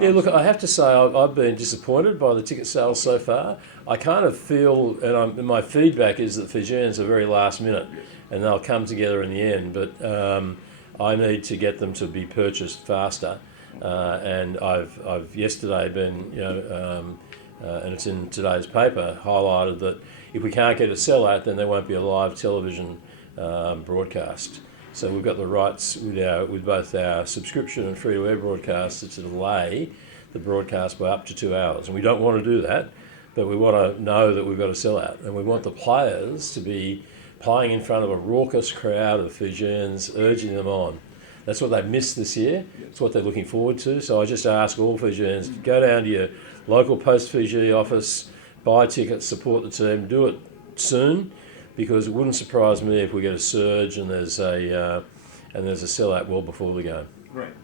Yeah, look, I have to say I've been disappointed by the ticket sales so far. I kind of feel, and my feedback is that Fijians are very last minute, and they'll come together in the end. But I need to get them to be purchased faster. And I've yesterday been, and it's in today's paper, highlighted that if we can't get a sellout, then there won't be a live television broadcast. So we've got the rights with both our subscription and free-to-air broadcasts to delay the broadcast by up to 2 hours. And we don't want to do that, but we want to know that we've got a sellout. And we want the players to be playing in front of a raucous crowd of Fijians, urging them on. That's what they've missed this year. It's what they're looking forward to. So I just ask all Fijians, go down to your local Post Fiji office, buy tickets, support the team, do it soon, because it wouldn't surprise me if we get a surge and there's a sellout well before the game. Right.